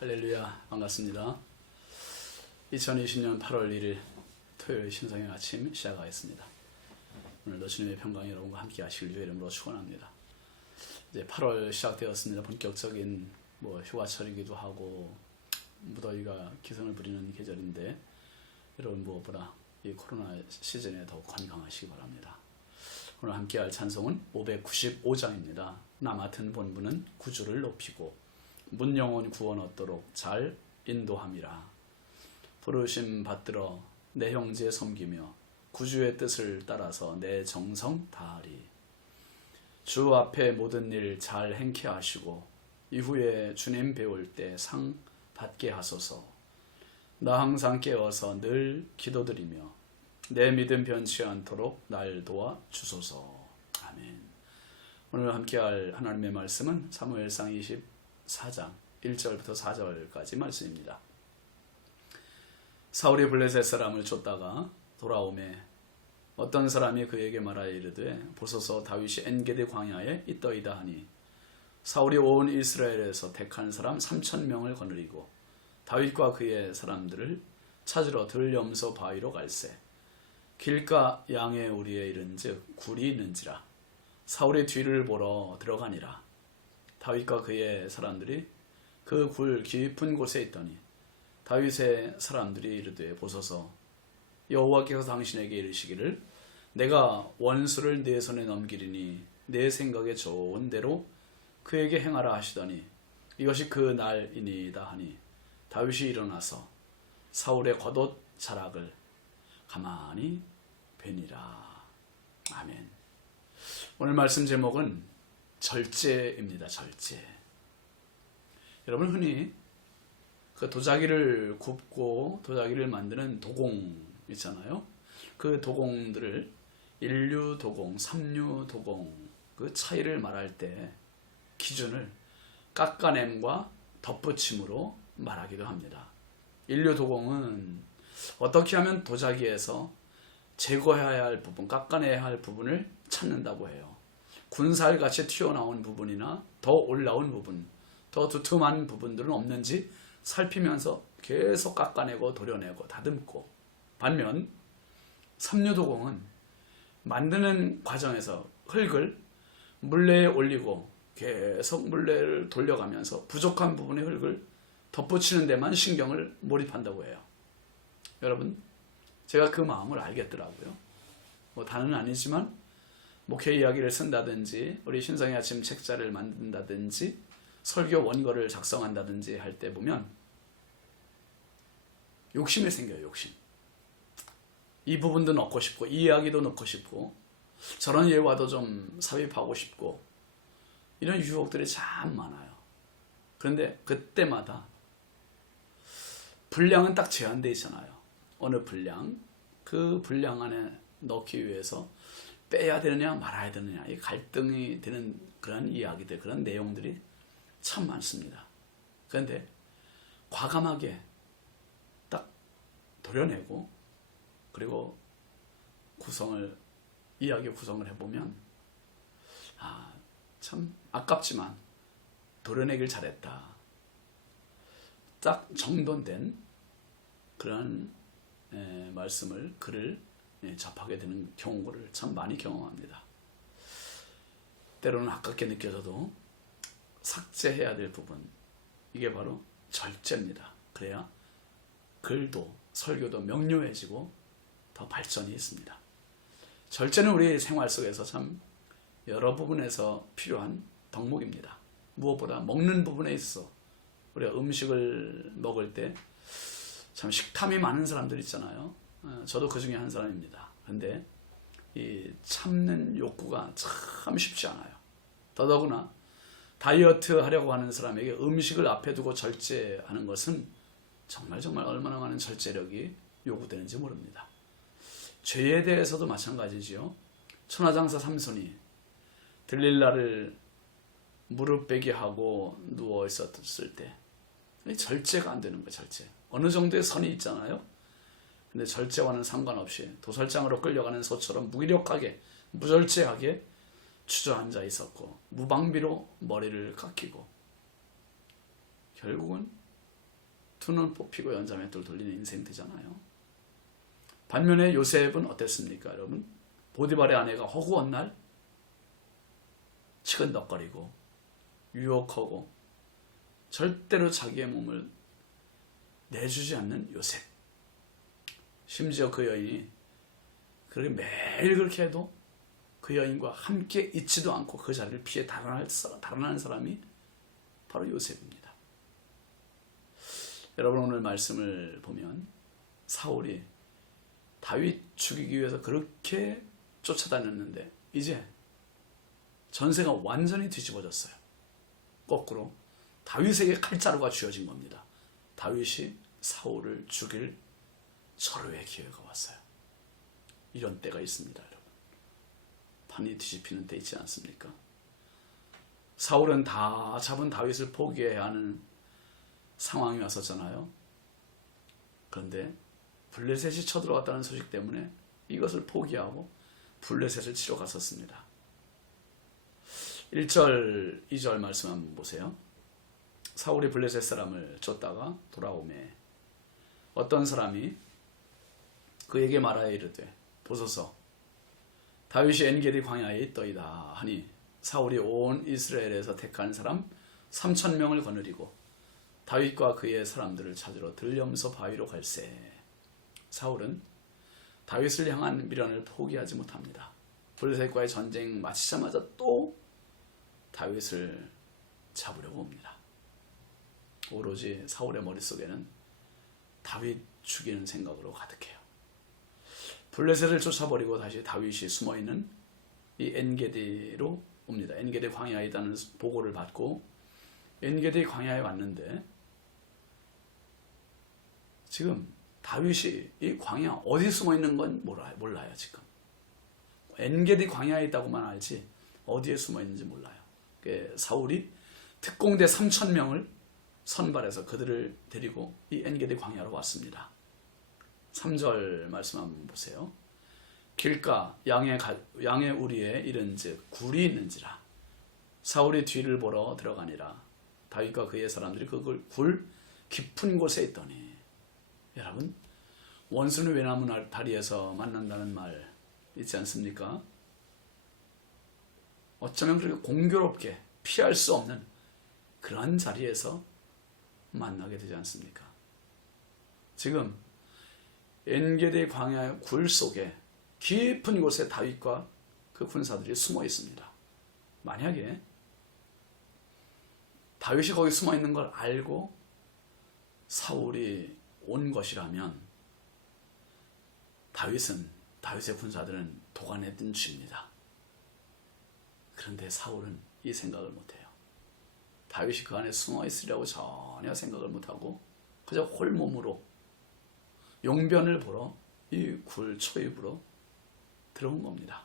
할렐루야, 반갑습니다. 2020년 8월 1일 토요일 신성의 아침 시작하겠습니다. 오늘도 주님의 평강이 여러분과 함께 하시길 주의 이름으로 축원합니다. 이제 8월 시작되었습니다. 본격적인 휴가철이기도 하고 무더위가 기승을 부리는 계절인데 여러분 무엇보다 이 코로나 시즌에 더욱 건강하시기 바랍니다. 오늘 함께할 찬송은 595장입니다. 나 맡은 본분은 구주를 높이고 문영혼 구원 얻도록 잘 인도함이라. 부르심 받들어 내 형제 섬기며 구주의 뜻을 따라서 내 정성 다하리. 주 앞에 모든 일 잘 행케 하시고 이후에 주님 배울 때 상 받게 하소서. 나 항상 깨어서 늘 기도드리며 내 믿음 변치 않도록 날 도와 주소서. 아멘. 오늘 함께할 하나님의 말씀은 사무엘상 24장 1절부터 4절까지 말씀입니다. 사울이 블레셋 사람을 쫓다가 돌아오매 어떤 사람이 그에게 말하여 이르되 보소서 다윗이 엔게디 광야에 있더이다 하니 사울이 온 이스라엘에서 택한 사람 3,000명을 거느리고 다윗과 그의 사람들을 찾으러 들염소 바위로 갈새 길가 양의 우리에 이른즉 굴이 있는지라. 사울의 뒤를 보러 들어가니라. 다윗과 그의 사람들이 그 굴 깊은 곳에 있더니 다윗의 사람들이 이르되 보소서 여호와께서 당신에게 이르시기를 내가 원수를 내 손에 넘기리니 내 생각에 좋은 대로 그에게 행하라 하시더니 이것이 그 날이니이다 하니 다윗이 일어나서 사울의 겉옷 자락을 가만히 베니라. 아멘. 오늘 말씀 제목은 절제입니다. 절제. 여러분 흔히 그 도자기를 굽고 도자기를 만드는 도공 있잖아요. 그 도공들을 일류 도공, 삼류 도공 그 차이를 말할 때 기준을 깎아냄과 덧붙임으로 말하기도 합니다. 일류 도공은 어떻게 하면 도자기에서 제거해야 할 부분, 깎아내야 할 부분을 찾는다고 해요. 군살같이 튀어나온 부분이나 더 올라온 부분, 더 두툼한 부분들은 없는지 살피면서 계속 깎아내고 도려내고 다듬고, 반면 삼류도공은 만드는 과정에서 흙을 물레에 올리고 계속 물레를 돌려가면서 부족한 부분의 흙을 덧붙이는 데만 신경을 몰입한다고 해요. 여러분, 제가 그 마음을 알겠더라고요. 다는 아니지만 목회 이야기를 쓴다든지 우리 신성의 아침 책자를 만든다든지 설교 원고를 작성한다든지 할 때 보면 욕심이 생겨요. 욕심. 이 부분도 넣고 싶고 이 이야기도 넣고 싶고 저런 예화도 좀 삽입하고 싶고 이런 유혹들이 참 많아요. 그런데 그때마다 분량은 딱 제한되어 있잖아요. 어느 분량, 그 분량 안에 넣기 위해서 빼야 되느냐 말아야 되느냐 이 갈등이 되는 그런 이야기들, 그런 내용들이 참 많습니다. 그런데 과감하게 딱 도려내고 그리고 이야기 구성을 해보면 참 아깝지만 도려내길 잘했다. 딱 정돈된 그런 글을 접하게 되는 경우를 참 많이 경험합니다. 때로는 아깝게 느껴져도 삭제해야 될 부분, 이게 바로 절제입니다. 그래야 글도 설교도 명료해지고 더 발전이 있습니다. 절제는 우리 생활 속에서 참 여러 부분에서 필요한 덕목입니다. 무엇보다 먹는 부분에 있어 우리가 음식을 먹을 때 참 식탐이 많은 사람들 있잖아요. 저도 그 중에 한 사람입니다. 근데 이 참는 욕구가 참 쉽지 않아요. 더더구나 다이어트 하려고 하는 사람에게 음식을 앞에 두고 절제하는 것은 정말 얼마나 많은 절제력이 요구되는지 모릅니다. 죄에 대해서도 마찬가지지요. 천하장사 삼손이 들릴라를 무릎 베게 하고 누워 있었을 때 절제가 안 되는 거예요. 절제. 어느 정도의 선이 있잖아요. 근데 절제와는 상관없이 도살장으로 끌려가는 소처럼 무기력하게 무절제하게 주저앉아 있었고 무방비로 머리를 깎이고 결국은 두 눈 뽑히고 연자맷돌 돌리는 인생 되잖아요. 반면에 요셉은 어땠습니까, 여러분? 보디발의 아내가 허구한 날 치근덕거리고 유혹하고 절대로 자기의 몸을 내주지 않는 요셉. 심지어 그 여인이 그렇게 매일 그렇게 해도 그 여인과 함께 있지도 않고 그 자리를 피해 달아나는 사람이 바로 요셉입니다. 여러분, 오늘 말씀을 보면 사울이 다윗 죽이기 위해서 그렇게 쫓아다녔는데 이제 전세가 완전히 뒤집어졌어요. 거꾸로 다윗에게 칼자루가 쥐어진 겁니다. 다윗이 사울을 죽일 절호의 기회가 왔어요. 이런 때가 있습니다, 여러분. 판이 뒤집히는 때 있지 않습니까? 사울은 다 잡은 다윗을 포기해야 하는 상황이 왔었잖아요. 그런데 블레셋이 쳐들어왔다는 소식 때문에 이것을 포기하고 블레셋을 치러 갔었습니다. 1절, 2절 말씀 한번 보세요. 사울이 블레셋 사람을 쫓다가 돌아오매 어떤 사람이 그에게 말하여 이르되 보소서 다윗이 엔게디 광야에 있더이다 하니 사울이 온 이스라엘에서 택한 사람 3,000명을 거느리고 다윗과 그의 사람들을 찾으러 들염소 바위로 갈새. 사울은 다윗을 향한 미련을 포기하지 못합니다. 블레셋과의 전쟁 마치자마자 또 다윗을 잡으려고 옵니다. 오로지 사울의 머릿속에는 다윗 죽이는 생각으로 가득해요. 블레셋을 쫓아버리고 다시 다윗이 숨어있는 이 엔게디로 옵니다. 엔게디 광야에 있다는 보고를 받고 엔게디 광야에 왔는데 지금 다윗이 이 광야 어디 숨어있는 건 몰라요. 지금 엔게디 광야에 있다고만 알지 어디에 숨어있는지 몰라요. 사울이 특공대 3,000명을 선발해서 그들을 데리고 이 엔게디 광야로 왔습니다. 3절 말씀 한번 보세요. 길가 양의 우리에 이른즉 굴이 있는지라 사울이 뒤를 보러 들어가니라 다윗과 그의 사람들이 그 굴 깊은 곳에 있더니. 여러분, 원수는 외나무 다리에서 만난다는 말 있지 않습니까? 어쩌면 그렇게 공교롭게 피할 수 없는 그런 자리에서 만나게 되지 않습니까? 지금 엔게디 광야의 굴 속에 깊은 곳에 다윗과 그 군사들이 숨어 있습니다. 만약에 다윗이 거기 숨어 있는 걸 알고 사울이 온 것이라면 다윗의 군사들은 도가냈던 쥐입니다. 그런데 사울은 이 생각을 못해요. 다윗이 그 안에 숨어 있으리라고 전혀 생각을 못하고 그저 홀몸으로 용변을 보러 이 굴 초입으로 들어온 겁니다.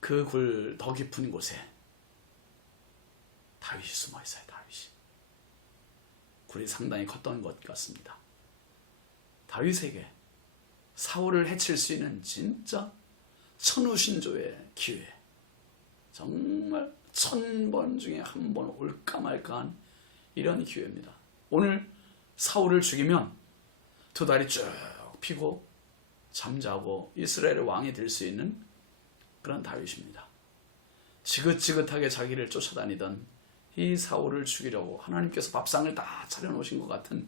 그 굴 더 깊은 곳에 다윗이 숨어 있어요. 굴이 상당히 컸던 것 같습니다. 다윗에게 사울을 해칠 수 있는 진짜 천우신조의 기회, 정말 1000번 중에 한 번 올까 말까한 이런 기회입니다. 오늘 사울을 죽이면 두 다리 쭉 펴고 잠자고 이스라엘의 왕이 될 수 있는 그런 다윗입니다. 지긋지긋하게 자기를 쫓아다니던 이 사울을 죽이려고 하나님께서 밥상을 다 차려놓으신 것 같은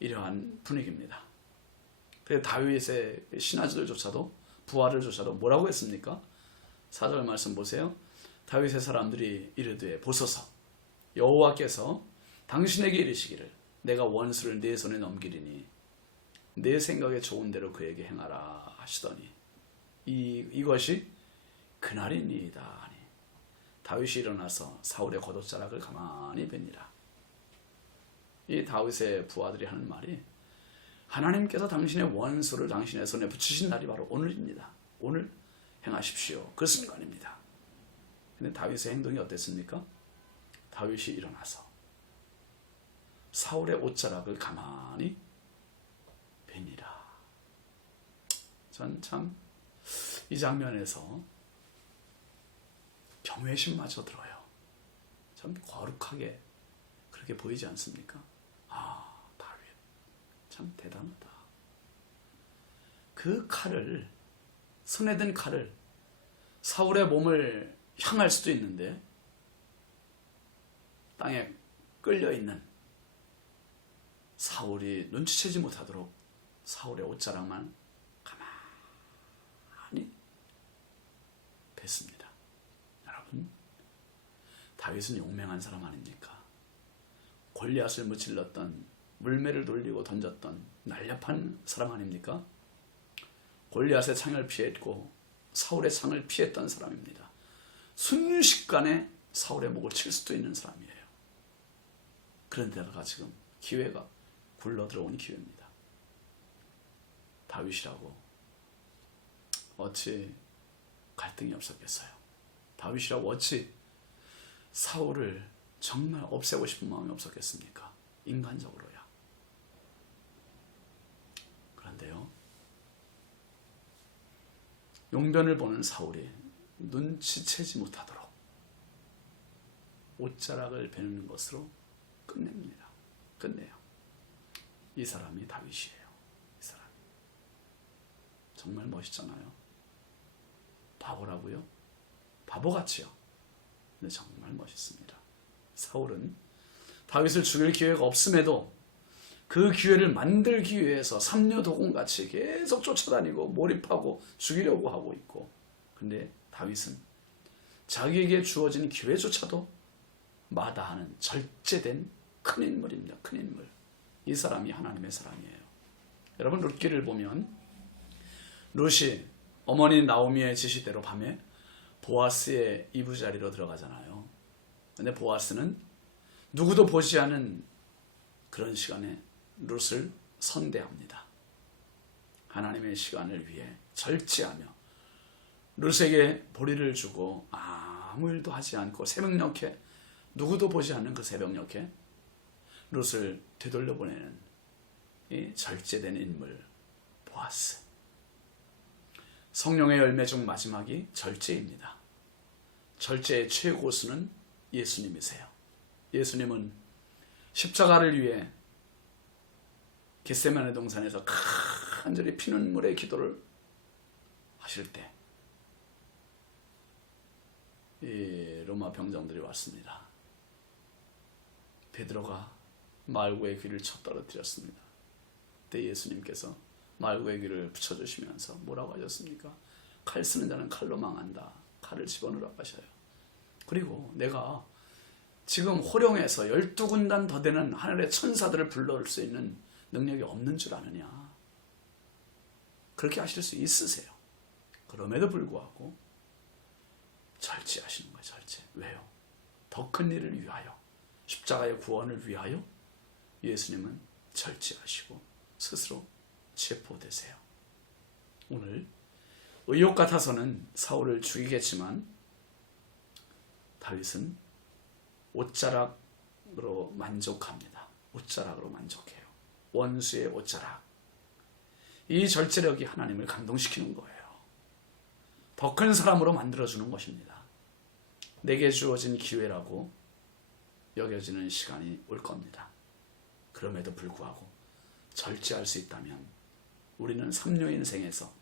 이러한 분위기입니다. 그래서 다윗의 신하들조차도 부하들조차도 뭐라고 했습니까? 4절 말씀 보세요. 다윗의 사람들이 이르되 보소서 여호와께서 당신에게 이르시기를 내가 원수를 네 손에 넘기리니 내 생각에 좋은 대로 그에게 행하라 하시더니 이것이 그날이니이다 하니 다윗이 일어나서 사울의 겉옷자락을 가만히 봅니다. 이 다윗의 부하들이 하는 말이 하나님께서 당신의 원수를 당신의 손에 붙이신 날이 바로 오늘입니다. 오늘 행하십시오. 그 순간입니다. 근데 다윗의 행동이 어땠습니까? 다윗이 일어나서 사울의 옷자락을 가만히 봅니다. 전 참 이 장면에서 경외심마저 들어요. 참 거룩하게 그렇게 보이지 않습니까? 아, 다윗 참 대단하다. 그 칼을, 손에 든 칼을 사울의 몸을 향할 수도 있는데 땅에 끌려있는 사울이 눈치채지 못하도록 사울의 옷자락만 가만히 뱉습니다. 여러분, 다윗은 용맹한 사람 아닙니까? 골리앗을 무찔렀던, 물매를 돌리고 던졌던 날렵한 사람 아닙니까? 골리앗의 창을 피했고 사울의 창을 피했던 사람입니다. 순식간에 사울의 목을 칠 수도 있는 사람이에요. 그런데다가 지금 기회가 굴러 들어온 기회입니다. 다윗이라고 어찌 갈등이 없었겠어요? 다윗이라고 어찌 사울을 정말 없애고 싶은 마음이 없었겠습니까? 인간적으로야. 그런데요, 용변을 보는 사울이 눈치채지 못하도록 옷자락을 베는 것으로 끝냅니다. 끝내요. 이 사람이 다윗이에요. 이 사람 정말 멋있잖아요. 바보라고요? 바보같이요. 근데 정말 멋있습니다. 사울은 다윗을 죽일 기회가 없음에도 그 기회를 만들기 위해서 삼려도공같이 계속 쫓아다니고 몰입하고 죽이려고 하고 있고, 근데 다윗은 자기에게 주어진 기회조차도 마다하는 절제된 큰 인물입니다. 큰 인물. 이 사람이 하나님의 사람이에요. 여러분, 룻기를 보면 룻이 어머니 나오미의 지시대로 밤에 보아스의 이부자리로 들어가잖아요. 근데 보아스는 누구도 보지 않은 그런 시간에 룻을 선대합니다. 하나님의 시간을 위해 절제하며 룻에게 보리를 주고 아무 일도 하지 않고 새벽녘에, 누구도 보지 않는 그 새벽녘에 룻을 되돌려보내는 이 절제된 인물 보아스. 성령의 열매 중 마지막이 절제입니다. 절제의 최고수는 예수님이세요. 예수님은 십자가를 위해 겟세마네 동산에서 간절히 피눈물의 기도를 하실 때 이 로마 병정들이 왔습니다. 베드로가 말구의 귀를 쳐 떨어뜨렸습니다. 그때 예수님께서 말구의 귀를 붙여주시면서 뭐라고 하셨습니까? 칼 쓰는 자는 칼로 망한다. 칼을 집어넣으라고 하셔요. 그리고 내가 지금 호령에서 12군단 더 되는 하늘의 천사들을 불러올 수 있는 능력이 없는 줄 아느냐. 그렇게 하실 수 있으세요. 그럼에도 불구하고 절제하시는 거예요. 절제. 왜요? 더 큰 일을 위하여, 십자가의 구원을 위하여 예수님은 절제하시고 스스로 체포되세요. 오늘 의욕 같아서는 사울을 죽이겠지만 다윗은 옷자락으로 만족합니다. 옷자락으로 만족해요. 원수의 옷자락. 이 절제력이 하나님을 감동시키는 거예요. 더 큰 사람으로 만들어주는 것입니다. 내게 주어진 기회라고 여겨지는 시간이 올 겁니다. 그럼에도 불구하고 절제할 수 있다면 우리는 삼류 인생에서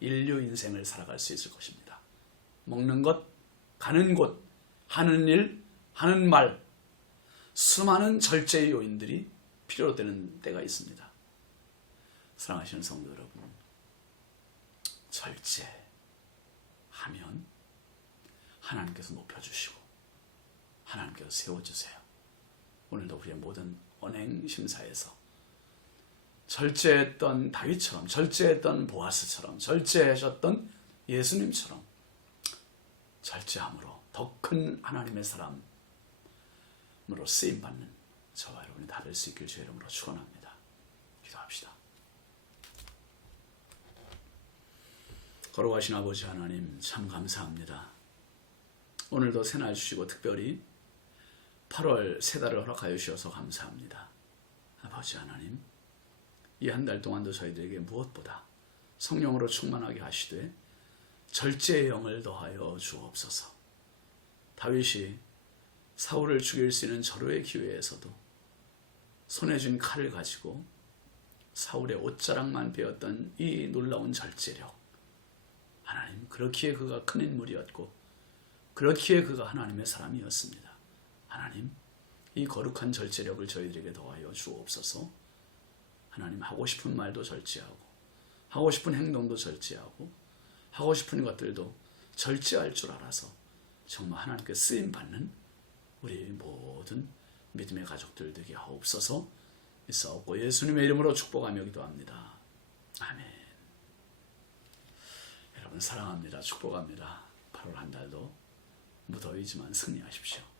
인류 인생을 살아갈 수 있을 것입니다. 먹는 것, 가는 곳, 하는 일, 하는 말, 수많은 절제의 요인들이 필요로 되는 때가 있습니다. 사랑하시는 성도 여러분, 절제하면 하나님께서 높여주시고 하나님께서 세워주세요. 오늘도 우리의 모든 언행 심사에서 절제했던 다윗처럼, 절제했던 보아스처럼, 절제하셨던 예수님처럼 절제함으로 더 큰 하나님의 사람으로 쓰임받는 저와 여러분이 다 될 수 있길 주의 이름으로 축원합니다. 기도합시다. 걸어가신 아버지 하나님, 참 감사합니다. 오늘도 새날 주시고 특별히 8월 새 달을 허락하여 주셔서 감사합니다. 아버지 하나님, 이 한 달 동안도 저희들에게 무엇보다 성령으로 충만하게 하시되 절제의 영을 더하여 주옵소서. 다윗이 사울을 죽일 수 있는 절호의 기회에서도 손에 쥔 칼을 가지고 사울의 옷자락만 베었던 이 놀라운 절제력, 하나님, 그렇기에 그가 큰 인물이었고 그렇기에 그가 하나님의 사람이었습니다. 하나님, 이 거룩한 절제력을 저희들에게 더하여 주옵소서. 하나님, 하고 싶은 말도 절제하고 하고 싶은 행동도 절제하고 하고 싶은 것들도 절제할 줄 알아서 정말 하나님께 쓰임받는 우리 모든 믿음의 가족들 되게 하옵소서. 있사옵고 예수님의 이름으로 축복하며 기도합니다. 아멘. 여러분 사랑합니다. 축복합니다. 8월 한 달도 무더위지만 승리하십시오.